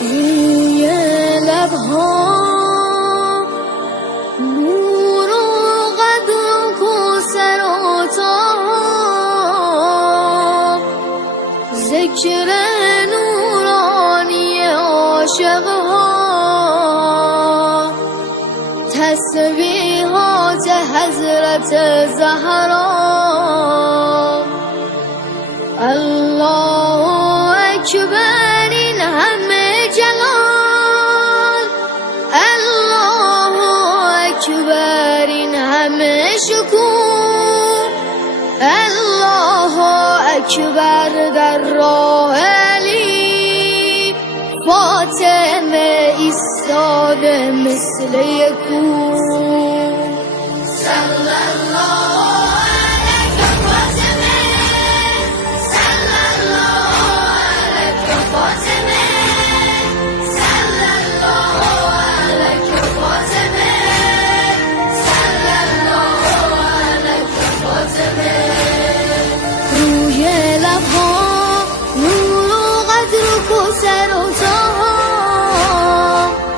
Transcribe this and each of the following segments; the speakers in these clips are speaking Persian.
روی لبها نور و قدر و کوثر و طه، ذکر نورانی عاشقها، تسبیحات حضرت زهرا. الله اکبر این همه جلال، الله اکبر این همه شکوه، الله اکبر در راه علی، فاطمه ایستاده مثل یک کوه.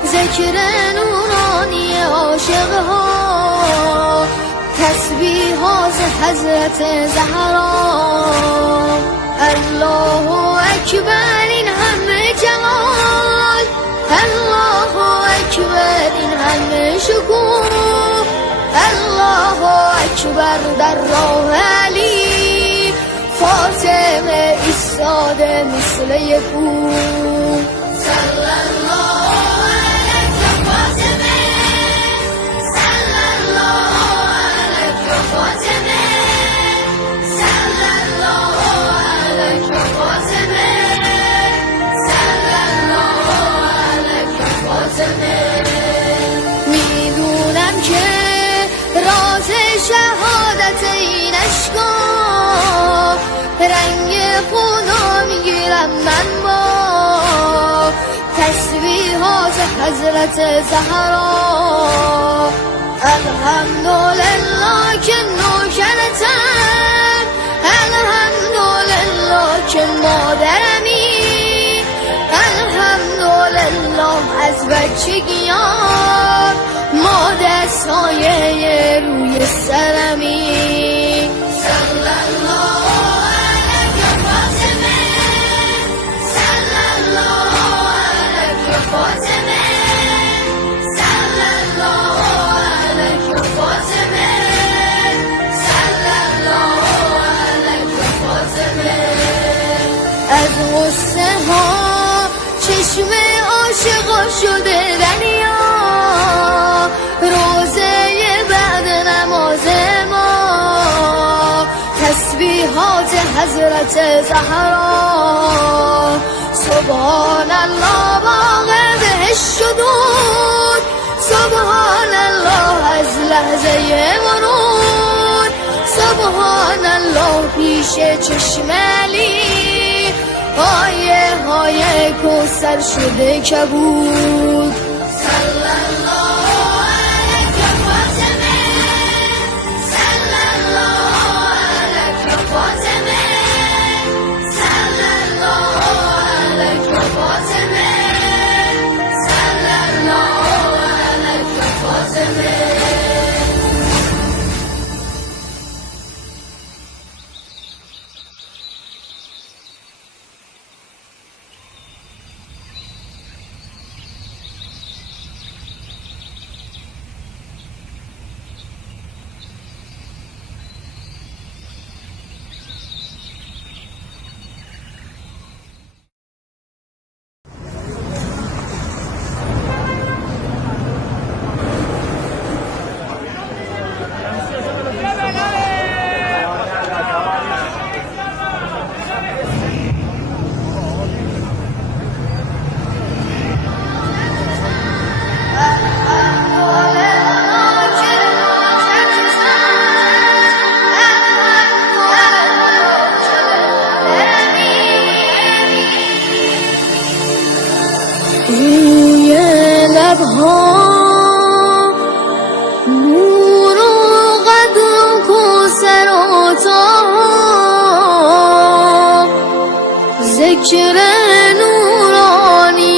ذکر نورانی عاشقها، تسبیحات حضرت زهرا. الله اکبر این همه جمال، الله اکبر این همه شکوه، الله اکبر در راه علی، فاطمه ایستاده مثل یک کوه. میدونم که راز شهادت این عشقا، رنگ خدا میگیرم من با تسبیحات حضرت زهرا. الحمدلله که نوکرتم، الحمدلله که مادرمی، الحمدلله از بچگیام مادر سایه روی سرمی. صلی الله علیک فاطمه، صلی الله علیک فاطمه، صلی الله علیک فاطمه، صلی الله علیک فاطمه. از غصه ها چشم عاشقا شده دریا، روزه بعد نماز ما تسبیحات حضرت زهرا. سبحان الله باغ بهشت شدود، سبحان الله از لحظه مرور، سبحان الله پیش چشم علی، پایه های کوثر شده کبود. صلی الله علیک فاطمه، صلی الله علیک فاطمه، صلی الله علیک فاطمه، صلی الله علیک فاطمه. روی لبها نور و قدر و کوثر و طه، ذکر نورانی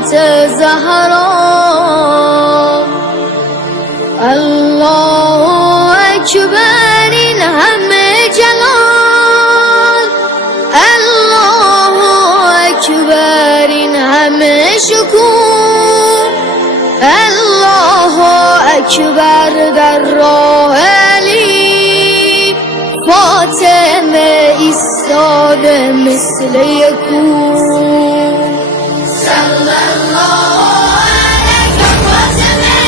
حضرت زهرا. الله اکبر این همه جلال، الله اکبر این همه شکوه، الله اکبر در راه علی، فاطمه ایستاده مثل یک کوه. صلی الله علیک فاطمه،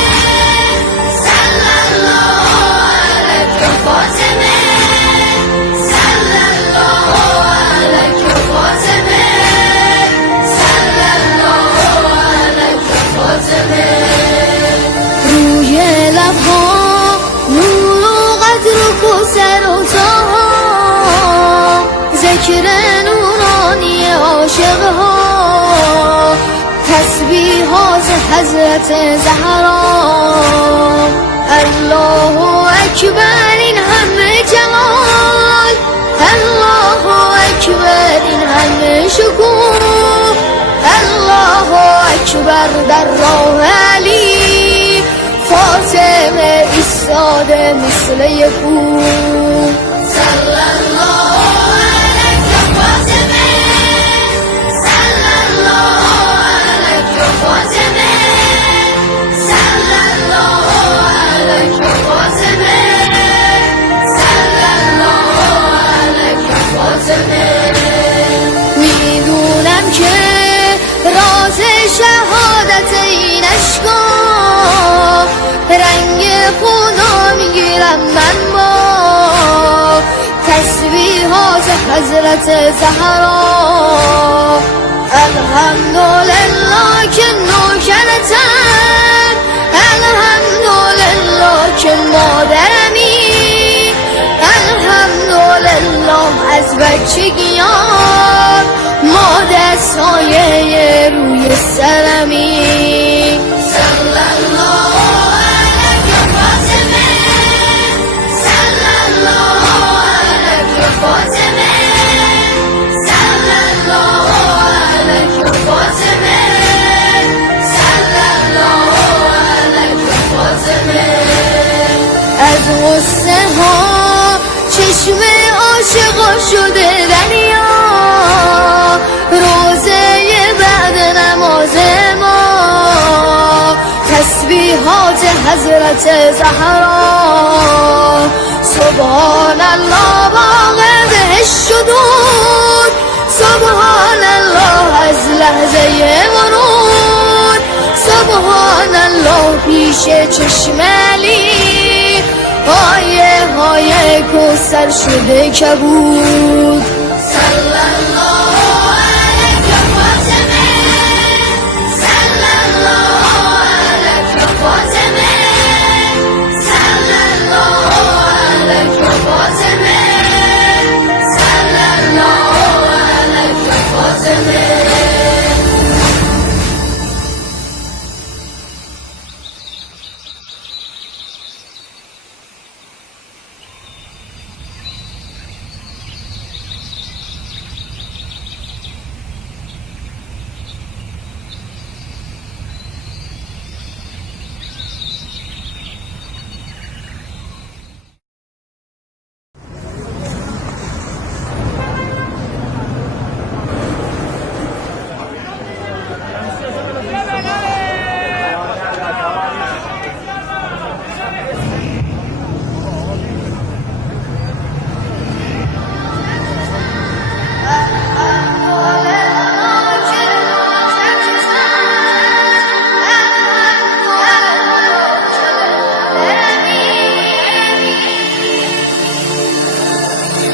صلی الله علیک فاطمه، صلی الله علیک فاطمه، صلی الله علیک فاطمه. روی لبها نور و قدر و کوثر و طاها، ذکر نورانی عاشقها، تسبیحات حضرت زهرا. الله اکبر این همه جمال، الله اکبر این همه شکوه، الله اکبر در راه علی، فاطمه ایستاده مثل یک کوه. صلی الله علیک فاطمه، صلی الله علیک فاطمه، صلی الله علیک فاطمه، صلی الله علیک فاطمه. میدونم که راز شهادت این اشکا، رنگ خدا میگیرم من با تسبیحات حضرت زهرا. الحمدلله که نوکرتم، الحمدلله که مادرمی، الحمدلله از بچگیام مادر سایه روی سرمی. صلی الله علیک فاطمه، صلی الله علیک فاطمه، صلی الله علیک فاطمه، صلی الله علیک فاطمه. از غصه ها چشم عاشقا شده دریا، روزه بعد نماز ما تسبیحات حضرت زهرا. سبحان الله باغ بهشت شدود، سبحان الله از لحظه ورود، سبحان الله پیش چشم علی، آیه های کوثر شده کبود. صلی الله علیک فاطمه، صلی الله علیک فاطمه، صلی الله علیک فاطمه، صلی الله علیک فاطمه.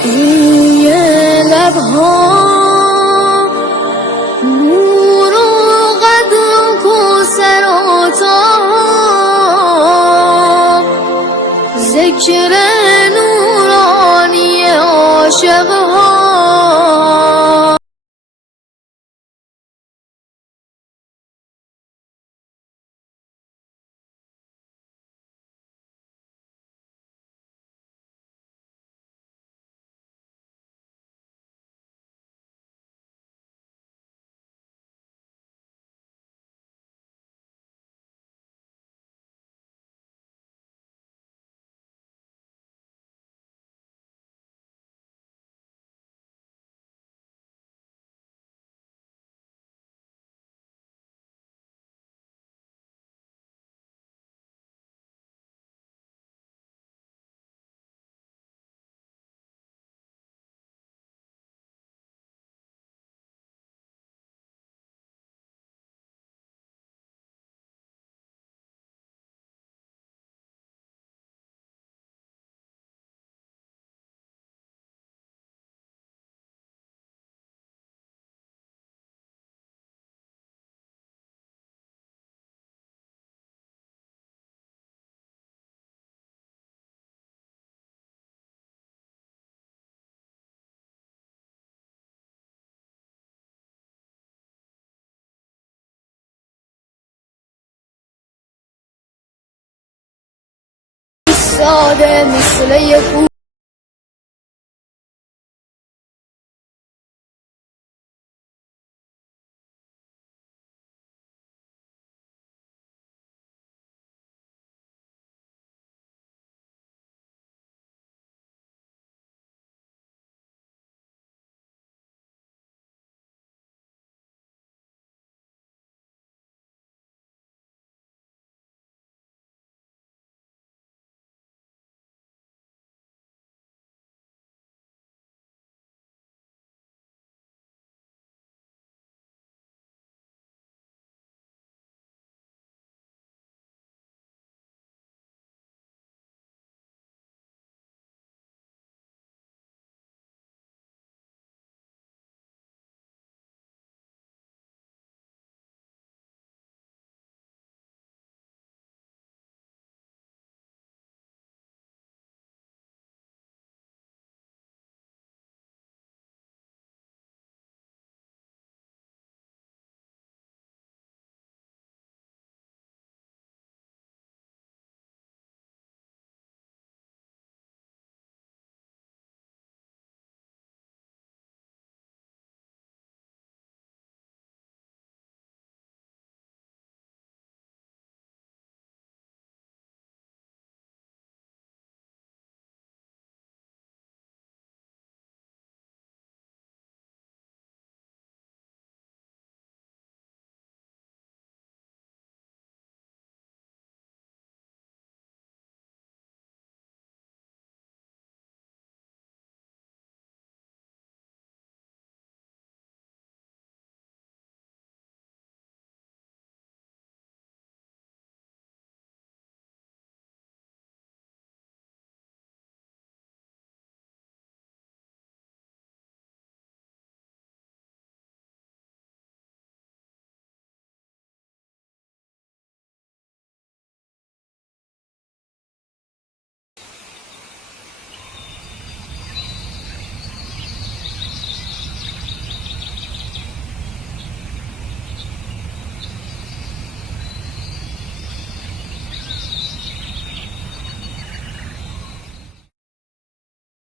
روی لبها نور و قدر و کوثر و طاها، ذکر نورانی عاشقها. ساده مثل یه